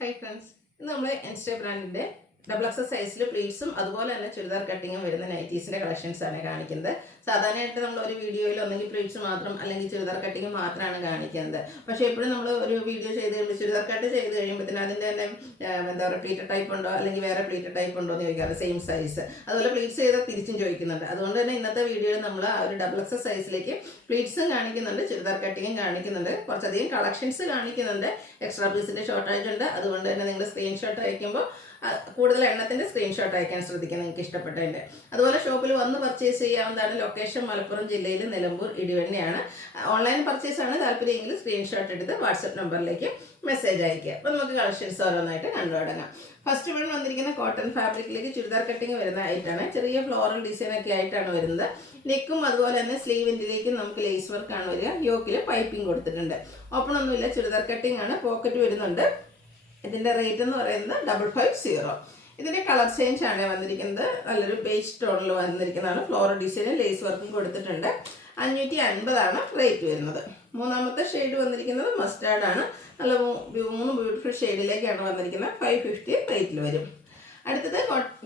Hi friends, ഇന്ന് നമ്മൾ insta ബ്രാൻഡിൻ്റെ ഡബിൾ എക്സൽ സൈസിൽ പ്ലീറ്റ്സും അതുപോലെ തന്നെ ചുരിദാർ കട്ടിങ്ങും വരുന്ന നൈറ്റീസിൻ്റെ കളക്ഷൻസാണ് കാണിക്കുന്നത്. സാധാരണയായിട്ട് നമ്മൾ ഒരു വീഡിയോയിൽ ഒന്നെങ്കിൽ പ്ലീറ്റ്സ് മാത്രം അല്ലെങ്കിൽ ചുരിദാർ കട്ടിങ് മാത്രമാണ് കാണിക്കുന്നത്. പക്ഷേ എപ്പോഴും നമ്മൾ ഒരു വീഡിയോ ചെയ്ത് കഴിയുമ്പോൾ ചുരിദാർ കട്ട് ചെയ്ത് കഴിയുമ്പോഴത്തേന് അതിൻ്റെ തന്നെ എന്താ പറയുക പ്ലീറ്റഡ് ടൈപ്പ് ഉണ്ടോ അല്ലെങ്കിൽ വേറെ പ്ലീറ്റഡ് ടൈപ്പ് ഉണ്ടോ എന്ന് ചോദിക്കാറ്, സെയിം സൈസ്. അതുപോലെ പ്ലീറ്റ്സ് ചെയ്താൽ തിരിച്ചും ചോദിക്കുന്നുണ്ട്. അതുകൊണ്ട് തന്നെ ഇന്നത്തെ വീഡിയോയിൽ നമ്മൾ ആ ഒരു ഡബിൾ എക്സൽ സൈസിലേക്ക് പ്ലീറ്റ്സും കാണിക്കുന്നുണ്ട്, ചുരിദാർ കട്ടിങ്ങും കാണിക്കുന്നുണ്ട്, കുറച്ചധികം കളക്ഷൻസ് കാണിക്കുന്നുണ്ട്. എക്സ്ട്രാ പീസിൻ്റെ ഷോർട്ടേജ് ഉണ്ട്. അതുകൊണ്ട് തന്നെ നിങ്ങൾ സ്ക്രീൻഷോട്ട് അയക്കുമ്പോൾ കൂടുതൽ എണ്ണത്തിൻ്റെ സ്ക്രീൻഷോട്ട് അയക്കാൻ ശ്രദ്ധിക്കുക നിങ്ങൾക്ക് ഇഷ്ടപ്പെട്ടതിൻ്റെ. അതുപോലെ ഷോപ്പിൽ വന്ന് പർച്ചേസ് ചെയ്യാവുന്നതാണ്. ലൊക്കേഷൻ മലപ്പുറം ജില്ലയിൽ നിലമ്പൂർ ഇടിവണ്ണയാണ്. ഓൺലൈൻ പർച്ചേസാണ് താല്പര്യമെങ്കിൽ സ്ക്രീൻഷോട്ട് എടുത്ത് വാട്സപ്പ് നമ്പറിലേക്ക് മെസ്സേജ് അയക്കുക. അപ്പോൾ നമുക്ക് കളക്ഷൻസ് ഓരോന്നായിട്ട് കണ്ടു തുടങ്ങാം. ഫസ്റ്റ് ഇവിടെ വന്നിരിക്കുന്ന കോട്ടൺ ഫാബ്രിക്കിലേക്ക് ചുരിദാർ കട്ടിങ് വരുന്ന ആയിട്ടാണ്. ചെറിയ ഫ്ലോറൽ ഡിസൈനൊക്കെ ആയിട്ടാണ് വരുന്നത്. നെക്കും അതുപോലെ തന്നെ സ്ലീവിൻ്റിലേക്കും നമുക്ക് ലേസ് വർക്കാണ് വരിക. യോക്കിൽ പൈപ്പിംഗ് കൊടുത്തിട്ടുണ്ട്. ഓപ്പൺ ഒന്നുമില്ല, ചുരിദാർ കട്ടിംഗ് ആണ്. പോക്കറ്റ് വരുന്നുണ്ട്. ഇതിൻ്റെ റേറ്റ് എന്ന് പറയുന്നത് 550. ഇതിൻ്റെ കളർ ചേഞ്ച് ആണ് വന്നിരിക്കുന്നത്. നല്ലൊരു ബേജ് ടോണിൽ വന്നിരിക്കുന്നതാണ്. ഫ്ലോറൽ ഡിസൈനും ലേസ് വർക്കും കൊടുത്തിട്ടുണ്ട്. 550 റേറ്റ് വരുന്നത്. മൂന്നാമത്തെ ഷെയ്ഡ് വന്നിരിക്കുന്നത് മസ്റ്റാർഡ് ആണ്. നല്ല 3 ബ്യൂട്ടിഫുൾ ഷെയ്ഡിലേക്കാണ് വന്നിരിക്കുന്നത്. 550 റേറ്റിൽ വരും. അടുത്തത്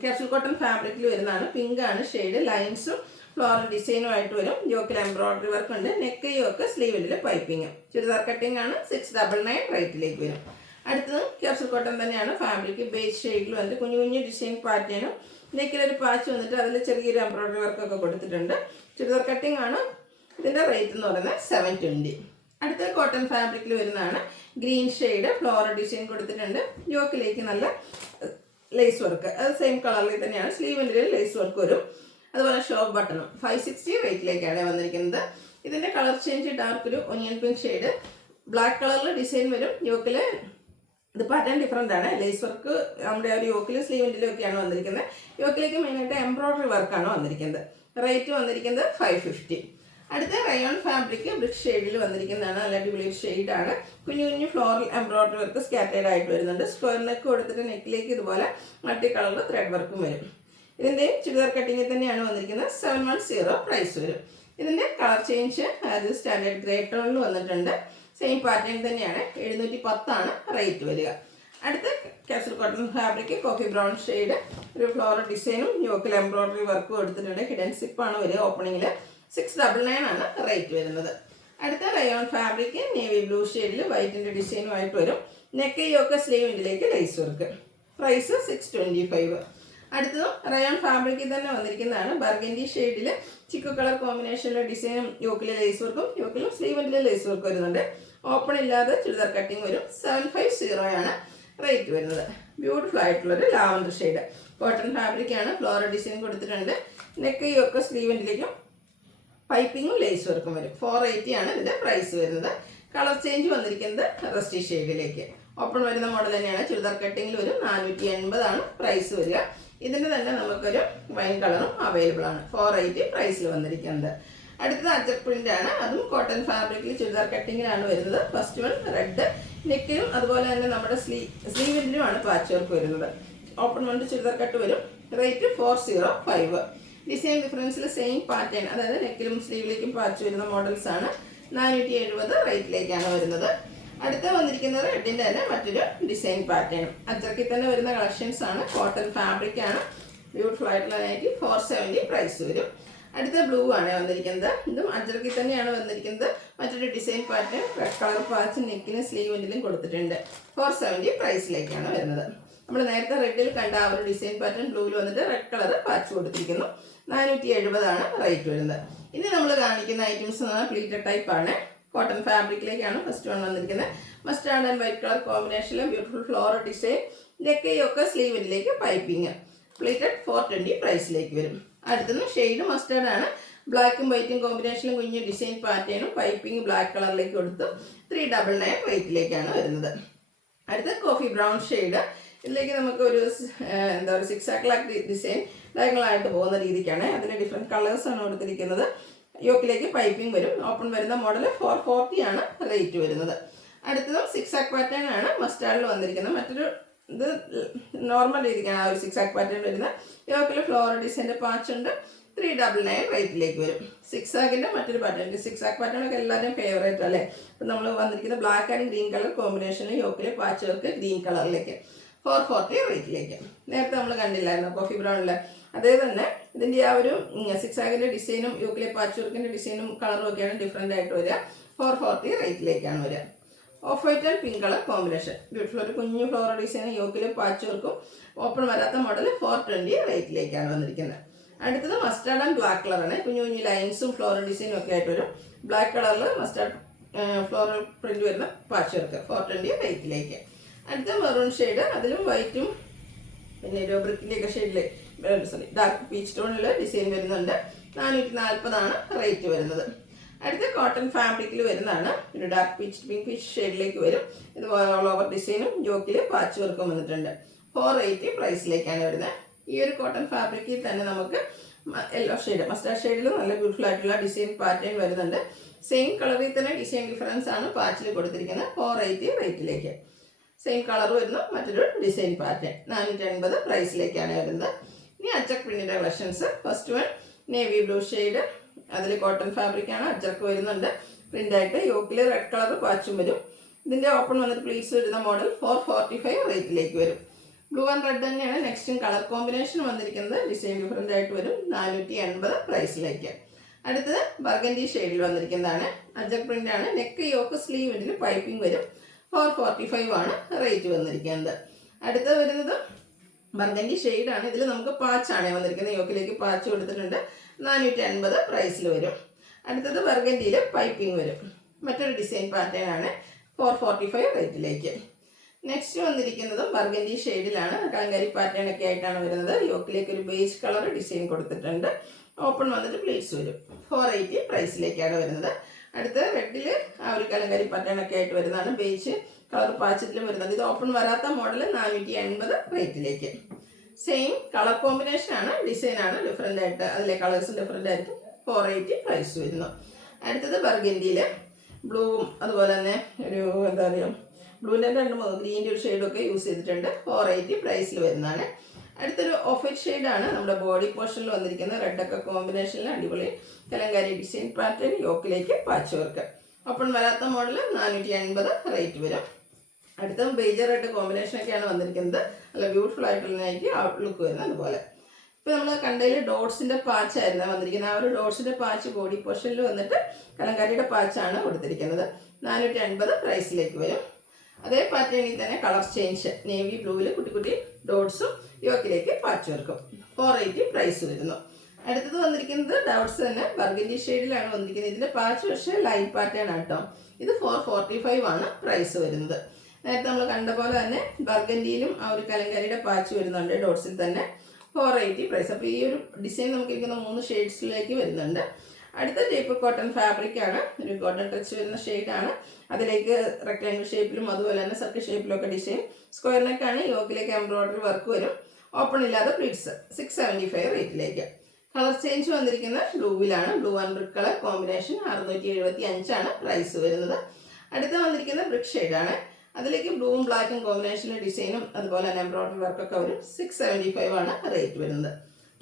കാപ്സ്യൂൾ കോട്ടൺ ഫാബ്രിക്കിൽ വരുന്നതാണ്. പിങ്ക് ആണ് ഷെയ്ഡ്. ലൈൻസും ഫ്ലോറൽ ഡിസൈനുമായിട്ട് വരും. യോക്കിൽ എംബ്രോയിഡറി വർക്ക് ഉണ്ട്. നെക്ക് യോക്ക് സ്ലീവിൽ പൈപ്പിങ്. ചുരിദാർ കട്ടിംഗ് ആണ്. 699 റേറ്റിലേക്ക് വരും. അടുത്തത് കാപ്സ്യൂൾ കോട്ടൺ തന്നെയാണ്. ഫാബ്രിക് ബേസ് ഷെയ്ഡിൽ വന്നിട്ട് കുഞ്ഞു കുഞ്ഞു ഡിസൈൻ പാറ്റേണും നെക്കിലൊരു പാച്ച് വന്നിട്ട് അതിൽ ചെറിയൊരു എംബ്രോയിഡറി വർക്കൊക്കെ കൊടുത്തിട്ടുണ്ട്. ചുരിദാർ കട്ടിംഗ് ആണ്. ഇതിൻ്റെ റേറ്റ് എന്ന് പറയുന്നത് 720. അടുത്ത കോട്ടൺ ഫാബ്രിക്കിൽ വരുന്നതാണ്. ഗ്രീൻ ഷെയ്ഡ് ഫ്ലോറൽ ഡിസൈൻ കൊടുത്തിട്ടുണ്ട്. യോക്കിലേക്ക് നല്ല ലേസ് വർക്ക്, അത് സെയിം കളറിൽ തന്നെയാണ്. സ്ലീവിൻ്റെ ലേസ് വർക്ക് വരും. അതുപോലെ ഷോപ്പ് ബട്ടണും 560 റേറ്റിലേക്കാണ് വന്നിരിക്കുന്നത്. ഇതിൻ്റെ കളർ ചേഞ്ച് ഡാർക്ക് ഒരു ഒനിയൻ പിങ്ക് ഷെയ്ഡ്, ബ്ലാക്ക് കളറിൽ ഡിസൈൻ വരും. യോക്കിൽ ഇത് പാറ്റേൺ ഡിഫറെൻ്റ് ആണ്. ലേസ് വർക്ക് നമ്മുടെ ഒരു യോക്കിലും സ്ലീവിൻ്റിലും ഒക്കെയാണ് വന്നിരിക്കുന്നത്. യോക്കിലേക്ക് മെയിനായിട്ട് എംബ്രോയിഡറി വർക്കാണ് വന്നിരിക്കുന്നത്. റേറ്റ് വന്നിരിക്കുന്നത് 550. അടുത്ത റയോൺ ഫാബ്രിക് ബ്രിക്ക് ഷെയ്ഡിൽ വന്നിരിക്കുന്നതാണ്. നല്ല അടിപൊളി ഷെയ്ഡാണ്. കുഞ്ഞു കുഞ്ഞു ഫ്ലോറൽ എംബ്രോയിഡറി വർക്ക് സ്കാറ്റേഡ് ആയിട്ട് വരുന്നുണ്ട്. സ്ക്വയർ നെക്ക് കൊടുത്തിട്ട് നെക്കിലേക്ക് ഇതുപോലെ മൾട്ടി കളറിൽ ത്രെഡ് വർക്കും വരും. ഇതിൻ്റെയും ചുരിദാർ കട്ടിങ്ങിൽ തന്നെയാണ് വന്നിരിക്കുന്നത്. 710 പ്രൈസ് വരും. ഇതിൻ്റെ കളർ ചേഞ്ച് അത് സ്റ്റാൻഡേർഡ് ഗ്രേ ടോണിൽ വന്നിട്ടുണ്ട്. സെയിം പാറ്റേൺ തന്നെയാണ്. 710 റേറ്റ് വരിക. അടുത്ത capsule cotton fabric coffee brown shade, ഒരു ഫ്ലോറൽ ഡിസൈനും യോക്കിൽ എംബ്രോയിഡറി വർക്കും എടുത്തിട്ടുണ്ട്. ഹിഡൻ സിപ്പാണ് വരിക. ഓപ്പണിങ്ങിൽ 699 റേറ്റ് വരുന്നത്. അടുത്ത റയോൺ ഫാബ്രിക് നേവി ബ്ലൂ ഷെയ്ഡിൽ വൈറ്റിൻ്റെ ഡിസൈനുമായിട്ട് വരും. നെക്ക് യോക്ക് സ്ലീവിൻ്റിലേക്ക് ലേസ് വർക്ക്. പ്രൈസ് 625. അടുത്തതും റയോൺ ഫാബ്രിക്കിൽ തന്നെ വന്നിരിക്കുന്നതാണ്. ബർഗൻഡി ഷെയ്ഡിൽ ചിക്കു കളർ കോമ്പിനേഷനിലെ ഡിസൈനും യോക്കിലെ ലേസ് വർക്കും യോക്കിലും സ്ലീവിൻ്റെ ലേസ് വർക്ക് വരുന്നുണ്ട്. ഓപ്പൺ ഇല്ലാതെ ചുരിദാർ കട്ടിങ് വരും. 750 റേറ്റ് വരുന്നത്. ബ്യൂട്ടിഫുൾ ആയിട്ടുള്ളൊരു ലാവൻഡർ ഷെയ്ഡ് കോട്ടൺ ഫാബ്രിക്കാണ്. ഫ്ലോറൽ ഡിസൈൻ കൊടുത്തിട്ടുണ്ട്. നെക്ക് യോക്ക് സ്ലീവിൻ്റിലേക്കും പൈപ്പിങ്ങും ലേസ് വർക്കും വരും. 480 ഇതിൻ്റെ പ്രൈസ് വരുന്നത്. കളർ ചേഞ്ച് വന്നിരിക്കുന്നത് റസ്റ്റി ഷെയ്ഡിലേക്ക്. ഓപ്പൺ വരുന്ന മോഡൽ തന്നെയാണ്. ചുരിദാർ കട്ടിങ്ങിൽ ഒരു 480 പ്രൈസ് വരിക. ഇതിൻ്റെ തന്നെ നമുക്കൊരു വൈൻ കളറും അവൈലബിൾ ആണ്. 480 പ്രൈസിൽ വന്നിരിക്കുന്നത്. അടുത്തത് അജക് പ്രിൻ്റ് ആണ്. അതും കോട്ടൺ ഫാബ്രിക്കിൽ ചുരിദാർ കട്ടിങ്ങിലാണ് വരുന്നത്. ഫസ്റ്റ് വൺ റെഡ് നെക്കിലും അതുപോലെ തന്നെ നമ്മുടെ സ്ലീവിൻ്റിലുമാണ് പാച്ച് വർക്ക് വരുന്നത്. ഓപ്പൺ വൺ ചുരിദാർ കട്ട് വരും. റേറ്റ് 405. ഡിസൈൻ ഡിഫറൻസിൽ സെയിം പാറ്റേൺ, അതായത് നെക്കിലും സ്ലീവിലേക്കും പാച്ച് വരുന്ന മോഡൽസ് ആണ്. 470 റേറ്റിലേക്കാണ് വരുന്നത്. അടുത്ത വന്നിരിക്കുന്നത് റെഡിൻ്റെ തന്നെ മറ്റൊരു ഡിസൈൻ പാറ്റേൺ. അജർക്കിൽ തന്നെ വരുന്ന കളക്ഷൻസ് ആണ്. കോട്ടൺ ഫാബ്രിക് ആണ്. ബ്യൂട്ടിഫുൾ ആയിട്ടുള്ള നൈറ്റി. 470 പ്രൈസ് വരും. അടുത്ത ബ്ലൂ ആണ് വന്നിരിക്കുന്നത്. ഇതും അജർക്കിൽ തന്നെയാണ് വന്നിരിക്കുന്നത്. മറ്റൊരു design pattern red colour patch നെക്കിനും സ്ലീവിൻ്റിലും കൊടുത്തിട്ടുണ്ട്. 470 പ്രൈസിലേക്കാണ് വരുന്നത്. നമ്മൾ നേരത്തെ റെഡിൽ കണ്ട ആ ഒരു ഡിസൈൻ പാറ്റേൺ ബ്ലൂവിൽ വന്നിട്ട് റെഡ് കളർ പാച്ച് കൊടുത്തിരിക്കുന്നു. 470 റേറ്റ് വരുന്നത്. ഇനി നമ്മൾ കാണിക്കുന്ന ഐറ്റംസ് എന്ന് പറഞ്ഞാൽ പ്ലീറ്റഡ് ടൈപ്പ് ആണ്. കോട്ടൺ ഫാബ്രിക്കിലേക്കാണ് ഫസ്റ്റ് വൺ വന്നിരിക്കുന്നത്. മസ്റ്റാർഡ് ആൻഡ് വൈറ്റ് കളർ കോമ്പിനേഷനിലെ ബ്യൂട്ടിഫുൾ ഫ്ലോറൽ ഡിസൈൻ. നെക്കയൊക്കെ സ്ലീവിലേക്ക് പൈപ്പിങ്. പ്ലീറ്റഡ് 420 പ്രൈസിലേക്ക് വരും. അടുത്തത് ഷെയ്ഡ് മസ്റ്റാർഡ് ആണ്. ബ്ലാക്കും വൈറ്റും കോമ്പിനേഷനിലും കുഞ്ഞു ഡിസൈൻ പാറ്റേണും പൈപ്പിംഗ് ബ്ലാക്ക് കളറിലേക്ക് കൊടുത്തു 399 റേറ്റിലേക്കാണ് വരുന്നത്. അടുത്ത കോഫി ബ്രൗൺ ഷെയ്ഡ്. ഇതിലേക്ക് നമുക്ക് ഒരു എന്താ പറയുക 6 ഡിസൈൻ ഡയഗണലായിട്ട് പോകുന്ന രീതിക്കാണ്. അതിൽ ഡിഫറെൻറ്റ് കളേഴ്സാണ് കൊടുത്തിരിക്കുന്നത്. യോക്കിലേക്ക് പൈപ്പിംഗ് വരും. ഓപ്പൺ വരുന്ന മോഡൽ 440 റേറ്റ് വരുന്നത്. അടുത്തതും 6 പാറ്റേൺ ആണ് മസ്റ്റാർഡിൽ വന്നിരിക്കുന്നത്. മറ്റൊരു ഇത് നോർമൽ രീതിക്കാണ് ആ ഒരു 6 പാറ്റേൺ വരുന്നത്. യോക്കിൽ ഫ്ലോറൽ ഡിസൈൻ്റെ പാച്ച് ഉണ്ട്. 399 റേറ്റിലേക്ക് വരും. സിക്സ് ആക്കിൻ്റെ മറ്റൊരു പാറ്റേൺ, സിക്സ് ആക്ക് പാറ്റേണൊക്കെ എല്ലാവരുടെയും ഫേവറേറ്റ് അല്ലേ. അപ്പം നമ്മൾ വന്നിരിക്കുന്ന ബ്ലാക്ക് ആൻഡ് ഗ്രീൻ കളർ കോമ്പിനേഷനിൽ യോക്കിൽ പാച്ച് വർക്ക് ഗ്രീൻ കളറിലേക്ക് 440 റേറ്റിലേക്ക്. നേരത്തെ നമ്മൾ കണ്ടില്ലായിരുന്നു കോഫി ബ്രൗണിൽ, അതേ തന്നെ ഇതിൻ്റെ ആ ഒരു സിക്സ് ആക്കിൻ്റെ ഡിസൈനും യോക്കിലെ പാച്ച് വർക്കിൻ്റെ ഡിസൈനും കളറും ഒക്കെയാണ് ഡിഫറെൻ്റ് ആയിട്ട് വരിക. 440 റേറ്റിലേക്കാണ് വരിക. Of white and pink colour combination, beautiful ഒരു കുഞ്ഞു ഫ്ലോറൽ ഡിസൈനും യോക്കിലും പാച്ച് വർക്കും, ഓപ്പൺ വരാത്ത മോഡൽ 420 റേറ്റിലേക്കാണ് വന്നിരിക്കുന്നത്. അടുത്തത് മസ്റ്റാർഡ് ആൻഡ് ബ്ലാക്ക് കളറാണ്. കുഞ്ഞു കുഞ്ഞു ലൈൻസും ഫ്ലോറൽ ഡിസൈനും ഒക്കെ ആയിട്ട് വരും. ബ്ലാക്ക് കളറിൽ മസ്റ്റാർഡ് ഫ്ലോറൽ പ്രിന്റ് വരുന്ന പാച്ച് വർക്ക് 420 റേറ്റിലേക്ക്. അടുത്ത മെറൂൺ ഷെയ്ഡ്, അതിലും വൈറ്റും പിന്നെ ഒരു ബ്രിക്കിൻ്റെയൊക്കെ ഷെയ്ഡിൽ ഡാർക്ക് പീച്ച് ടോണിൽ ഡിസൈൻ വരുന്നുണ്ട്. 440 റേറ്റ് വരുന്നത്. അടുത്ത കോട്ടൺ ഫാബ്രിക്കിൽ വരുന്നതാണ്. ഒരു ഡാർക്ക് പീച്ച് പിങ്ക് ഷെയ്ഡിലേക്ക് വരും. ഇത് ഓൾ ഓവർ ഡിസൈനും യോക്കിൽ പാച്ച് വർക്കും വന്നിട്ടുണ്ട്. 480 പ്രൈസിലേക്കാണ് വരുന്നത്. ഈ ഒരു കോട്ടൺ ഫാബ്രിക്കിൽ തന്നെ നമുക്ക് യെല്ലോ ഷെയ്ഡ്, മസ്റ്റാർഡ് ഷെയ്ഡിൽ നല്ല ബ്യൂട്ടിഫുൾ ആയിട്ടുള്ള ഡിസൈൻ പാറ്റേൺ വരുന്നുണ്ട്. സെയിം കളറിൽ തന്നെ ഡിസൈൻ ഡിഫറൻസ് ആണ് പാച്ചിൽ കൊടുത്തിരിക്കുന്നത്. 480 റേറ്റിലേക്ക്. സെയിം കളർ വരുന്ന മറ്റൊരു ഡിസൈൻ പാറ്റേൺ 480 പ്രൈസിലേക്കാണ് വരുന്നത്. ഇനി അച്ചക്ക് പ്രിന്റിൻ്റെ collections. First one navy blue shade, അതിൽ കോട്ടൺ ഫാബ്രിക്കാണ്, അച്ചക്ക് വരുന്നുണ്ട് പ്രിൻ്റായിട്ട്. യോക്കിൽ റെഡ് കളർ പാച്ചും വരും. ഇതിൻ്റെ ഓപ്പൺ വന്നിട്ട് പ്ലീറ്റ്സ് വരുന്ന മോഡൽ 445 റേറ്റിലേക്ക് വരും. ബ്ലൂ ആൻഡ് റെഡ് തന്നെയാണ് നെക്സ്റ്റും കളർ കോമ്പിനേഷൻ വന്നിരിക്കുന്നത്. ഡിസൈൻ ഡിഫറൻ്റ് ആയിട്ട് വരും. 480 പ്രൈസിലേക്ക്. അടുത്തത് ബർഗൻഡി ഷെയ്ഡിൽ വന്നിരിക്കുന്നതാണ്. അജക് പ്രിൻ്റ് ആണ്. നെക്ക് യോക്ക് സ്ലീവിൽ പൈപ്പിംഗ് വരും. 445 റേറ്റ് വന്നിരിക്കുന്നത്. അടുത്തത് വരുന്നത് ബർഗൻഡി ഷെയ്ഡാണ്. ഇതിൽ നമുക്ക് പാച്ചാണ് വന്നിരിക്കുന്നത്. യോക്കിലേക്ക് പാച്ച് കൊടുത്തിട്ടുണ്ട്. 480 പ്രൈസിൽ വരും. അടുത്തത് ബർഗൻഡിയിൽ പൈപ്പിംഗ് വരും. മറ്റൊരു ഡിസൈൻ പാറ്റേൺ ആണ്. 445 റേറ്റിലേക്ക്. നെക്സ്റ്റ് വന്നിരിക്കുന്നതും ബർഗൻഡി ഷെയ്ഡിലാണ്. കലങ്കാരി പാറ്റേൺ ഒക്കെ ആയിട്ടാണ് വരുന്നത്. യോക്കിലേക്ക് ഒരു ബേജ് കളർ ഡിസൈൻ കൊടുത്തിട്ടുണ്ട്. ഓപ്പൺ വന്നിട്ട് പ്ലീറ്റ്സ് വരും. 480 പ്രൈസിലേക്കാണ് വരുന്നത്. അടുത്ത റെഡിൽ ആ ഒരു കലങ്കാരി പാറ്റേൺ ഒക്കെ ആയിട്ട് വരുന്നതാണ്. ബേജ് കളർ പാച്ചറ്റിലും വരുന്നത്. ഇത് ഓപ്പൺ വരാത്ത മോഡൽ 480 റേറ്റിലേക്ക്. സെയിം കളർ കോമ്പിനേഷൻ ആണ്, ഡിസൈൻ ആണ് ഡിഫറെൻ്റ് ആയിട്ട്, അതിലെ കളേഴ്സും ഡിഫറെൻ്റ് ആയിരിക്കും. 480 പ്രൈസ് വരുന്നു. അടുത്തത് ബർഗൻഡിയിൽ ബ്ലൂവും അതുപോലെ തന്നെ ഒരു എന്താ പറയുക ബ്ലൂവിൻ്റെ 2-3 ഗ്രീൻ്റെ ഒരു ഷെയ്ഡൊക്കെ യൂസ് ചെയ്തിട്ടുണ്ട്. 480 പ്രൈസിൽ വരുന്നതാണ്. അടുത്തൊരു ഓഫ് വൈറ്റ് ഷെയ്ഡാണ്. നമ്മുടെ ബോഡി പോർഷനിൽ വന്നിരിക്കുന്ന റെഡൊക്കെ കോമ്പിനേഷനിൽ അടിപൊളി കലങ്കാരി ഡിസൈൻ പാറ്റേൺ, യോക്കിലേക്ക് പാച്ച് വർക്ക്. ഓപ്പൺ വരാത്ത മോഡൽ 480 റേറ്റ് വരും. അടുത്ത ബേജ് റെഡ് കോമ്പിനേഷനൊക്കെയാണ് വന്നിരിക്കുന്നത്. നല്ല ബ്യൂട്ടിഫുൾ ആയിട്ടുള്ള നൈറ്റി ഔട്ട്ലുക്ക് വരുന്നത്. അതുപോലെ ഇപ്പോൾ നമ്മൾ കണ്ടതിൽ ഡോട്ട്സിൻ്റെ പാച്ചായിരുന്നു വന്നിരിക്കുന്നത്. ആ ഒരു ഡോട്ട്സിൻ്റെ പാച്ച് ബോഡി പോർഷനിൽ വന്നിട്ട് കലങ്കാരിയുടെ പാച്ചാണ് കൊടുത്തിരിക്കുന്നത്. 480 പ്രൈസിലേക്ക് വരും. അതേ പാറ്റേണിൽ തന്നെ കളർ ചേഞ്ച്, നേവി ബ്ലൂവിൽ കുട്ടി കുട്ടി ഡോട്ട്സും യോക്കിലേക്ക് പാച്ച് വർക്കും. 480 പ്രൈസ് വരുന്നു. അടുത്തത് വന്നിരിക്കുന്നത് ഡോട്ട്സ് തന്നെ ബർഗൻഡി ഷെയ്ഡിലാണ് വന്നിരിക്കുന്നത്. ഇതിൻ്റെ പാച്ച് പക്ഷേ ലൈറ്റ് പാറ്റേൺ ആട്ടോ. ഇത് 445 പ്രൈസ് വരുന്നത്. നേരത്തെ നമ്മൾ കണ്ട പോലെ തന്നെ ബർഗൻഡിയിലും ആ ഒരു കലങ്കാരിയുടെ പാച്ച് വരുന്നുണ്ട് ഡോട്ട്സിൽ തന്നെ. 480 പ്രൈസ്. അപ്പോൾ ഈ ഒരു ഡിസൈൻ നമുക്കിരിക്കുന്ന 3 ഷെയ്ഡ്സിലേക്ക് വരുന്നുണ്ട്. അടുത്ത ടൈപ്പ് കോട്ടൺ ഫാബ്രിക് ആണ്. ഒരു കോട്ടൺ ടച്ച് വരുന്ന ഷെയ്ഡാണ്. അതിലേക്ക് റെക്ടാങ്കിൾ ഷേപ്പിലും അതുപോലെ തന്നെ സർക്കിൾ ഷേപ്പിലും ഒക്കെ ഡിസൈൻ. സ്ക്വയർ നെക്കാണ്. യോക്കിലേക്ക് എംബ്രോയിഡറി വർക്ക് വരും. ഓപ്പൺ ഇല്ലാതെ പ്ലീറ്റ്സ്. 675 റേറ്റിലേക്ക്. കളർ ചേഞ്ച് വന്നിരിക്കുന്ന ബ്ലൂവിലാണ്. Blue and brick colour combination 675 price വരുന്നത്. അടുത്ത വന്നിരിക്കുന്ന ബ്രിക്ക് ഷെയ്ഡാണ്. അതിലേക്ക് ബ്ലൂവും ബ്ലാക്കും കോമ്പിനേഷനിലെ ഡിസൈനും അതുപോലെ തന്നെ എംബ്രോയിഡറി വർക്കൊക്കെ വരും. 675 റേറ്റ് വരുന്നത്.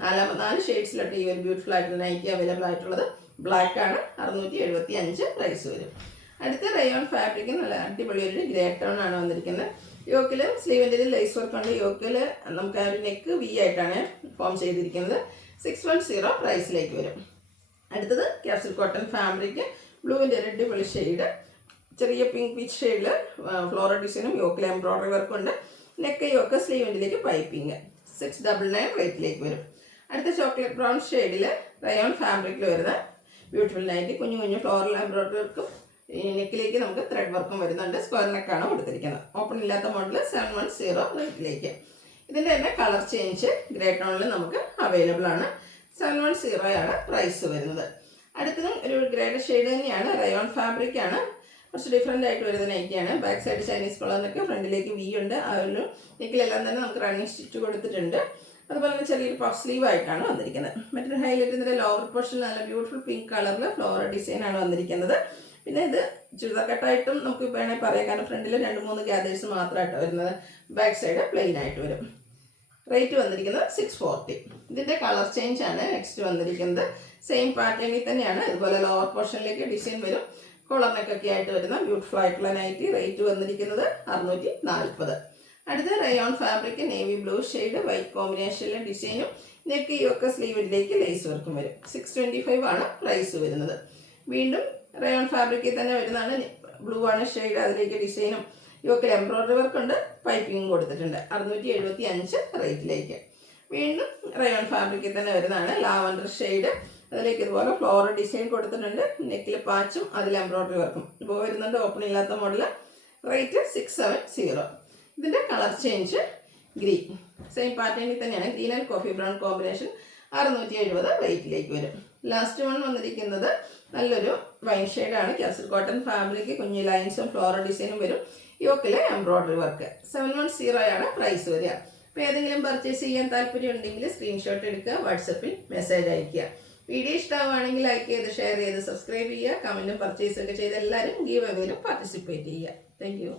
4 ഷെയ്ഡ്സിലോട്ട് ഈ ഒരു ബ്യൂട്ടിഫുൾ ആയിട്ടുള്ള നൈറ്റി അവൈലബിൾ ആയിട്ടുള്ളത്. ബ്ലാക്ക് ആണ്. 675 പ്രൈസ് വരും. അടുത്ത റയോൺ ഫാബ്രിക് നല്ല അടിപൊളി ഒരു ഗ്രേ ടോൺ ആണ് വന്നിരിക്കുന്നത്. യോക്കിൽ സ്ലീവിൻ്റെ ലേസ് വർക്ക് ഉണ്ട്. യോക്കിൽ നമുക്ക് ആ ഒരു നെക്ക് വി ആയിട്ടാണ് ഫോം ചെയ്തിരിക്കുന്നത്. 610 പ്രൈസിലേക്ക് വരും. അടുത്തത് ക്യാപ്സൂൾ കോട്ടൺ ഫാബ്രിക്. ബ്ലൂവിൻ്റെ ഒരു അടിപൊളി ഷെയ്ഡ്, ചെറിയ പിങ്ക് പീച്ച് ഷെയ്ഡിൽ ഫ്ലോറൽ ഡിസൈനും യോക്കിൽ എംബ്രോയിഡറി വർക്കുണ്ട്. നെക്ക് യോക്ക് സ്ലീവിൻ്റെലേക്ക് പൈപ്പിങ്. 699 റേറ്റിലേക്ക് വരും. അടുത്ത ചോക്ലേറ്റ് ബ്രൗൺ ഷെയ്ഡിൽ റയോൺ ഫാബ്രിക്കിൽ വരുന്ന ബ്യൂട്ടിഫുൾ നൈറ്റി. കുഞ്ഞു കുഞ്ഞു ഫ്ലോറൽ എംബ്രോയിഡറി വർക്കും നെക്കിലേക്ക് നമുക്ക് ത്രെഡ് വർക്കും വരുന്നുണ്ട്. സ്ക്വയർ നെക്കാണ് കൊടുത്തിരിക്കുന്നത്. ഓപ്പൺ ഇല്ലാത്ത മോഡൽ 710 റേറ്റിലേക്ക്. ഇതിൻ്റെ തന്നെ കളർ ചേഞ്ച് ഗ്രേ ടോണിൽ നമുക്ക് അവൈലബിൾ ആണ്. 710 പ്രൈസ് വരുന്നത്. അടുത്തത് ഒരു ഗ്രേഡ് ഷെയ്ഡ് തന്നെയാണ്. റയോൺ ഫാബ്രിക് ആണ്. കുറച്ച് ഡിഫറെൻ്റ് ആയിട്ട് വരുന്ന നൈറ്റിയാണ്. ബാക്ക് സൈഡ് ചൈനീസ് കോളറിനൊക്കെ ഫ്രണ്ടിലേക്ക് വി ഉണ്ട്. ആ ഒരു നെക്കിലെല്ലാം തന്നെ നമുക്ക് റണ്ണിങ് സ്റ്റിച്ച് കൊടുത്തിട്ടുണ്ട്. അതുപോലെ തന്നെ ചെറിയൊരു പഫ് സ്ലീവ് ആയിട്ടാണ് വന്നിരിക്കുന്നത്. മറ്റൊരു ഹൈലൈറ്റ് ഇതിൻ്റെ ലോവർ പോർഷനിൽ നല്ല ബ്യൂട്ടിഫുൾ പിങ്ക് കളറിൽ ഫ്ലോറൽ ഡിസൈനാണ് വന്നിരിക്കുന്നത്. പിന്നെ ഇത് ചുരിദാർ കട്ടായിട്ടും നമുക്ക് വേണമെങ്കിൽ പറയാം. കാരണം ഫ്രണ്ടിൽ 2-3 ഗ്യാദേഴ്സ് മാത്രമായിട്ട് വരുന്നത്. ബാക്ക് സൈഡ് പ്ലെയിൻ ആയിട്ട് വരും. റേറ്റ് വന്നിരിക്കുന്നത് 640. ഇതിൻ്റെ കളർ ചേഞ്ച് ആണ് നെക്സ്റ്റ് വന്നിരിക്കുന്നത്. സെയിം പാറ്റേണിൽ തന്നെയാണ്. ഇതുപോലെ ലോവർ പോർഷനിലേക്ക് ഡിസൈൻ വരും. കോളർ നെക്കൊക്കെ ആയിട്ട് വരുന്ന ബ്യൂട്ടിഫുൾ ആയിട്ടുള്ള നൈറ്റി. റേറ്റ് വന്നിരിക്കുന്നത് 640. അടുത്ത rayon fabric navy blue shade white കോമ്പിനേഷനിലെ ഡിസൈനും നെക്ക് യോക്ക് സ്ലീവിലേക്ക് ലേസ് വർക്കും വരും. 625 ആണ് പ്രൈസ് വരുന്നത്. വീണ്ടും റയോൺ ഫാബ്രിക്കിൽ തന്നെ വരുന്നതാണ്. ബ്ലൂ ആണ് ഷെയ്ഡ്. അതിലേക്ക് ഡിസൈനും യോക്കിൽ എംബ്രോയിഡറി വർക്ക് ഉണ്ട്. പൈപ്പിംഗ് കൊടുത്തിട്ടുണ്ട്. 675 റേറ്റിലേക്ക്. വീണ്ടും റയോൺ ഫാബ്രിക്കിൽ തന്നെ വരുന്നതാണ്. Lavender shade. അതിലേക്ക് ഇതുപോലെ ഫ്ലോറൽ ഡിസൈൻ കൊടുത്തിട്ടുണ്ട്. നെക്കിൽ പാച്ചും അതിൽ എംബ്രോയിഡറി വർക്കും ഇപ്പോൾ വരുന്നുണ്ട്. ഓപ്പൺ ഇല്ലാത്ത മോഡൽ. റേറ്റ് 670. ഇതിൻ്റെ കളർ ചേഞ്ച് ഗ്രീൻ. സെയിം പാറ്റേണിൽ തന്നെയാണ്. Green and coffee brown combination. 670 റേറ്റിലേക്ക് വരും. ലാസ്റ്റ് വൺ വന്നിരിക്കുന്നത് നല്ലൊരു വൈൻ ഷെയ്ഡാണ്. Castle cotton fabric. കുഞ്ഞു ലൈൻസും ഫ്ലോറൽ ഡിസൈനും വരും. യോക്കിലെ എംബ്രോയിഡറി വർക്ക്. 710 ആണ് പ്രൈസ് വരിക. അപ്പോൾ ഏതെങ്കിലും പർച്ചേസ് ചെയ്യാൻ താല്പര്യം ഉണ്ടെങ്കിൽ സ്ക്രീൻഷോട്ട് എടുക്കുക, വാട്സപ്പിൽ മെസ്സേജ് അയയ്ക്കുക. വീഡിയോ ഇഷ്ടമാണെങ്കിൽ ലൈക്ക് ചെയ്ത് ഷെയർ ചെയ്ത് സബ്സ്ക്രൈബ് ചെയ്യുക. കമൻറ്റും പർച്ചേസൊക്കെ ചെയ്ത് എല്ലാവരും ഗീവ് അവേയിലും പാർട്ടിസിപ്പേറ്റ് ചെയ്യുക. Thank you.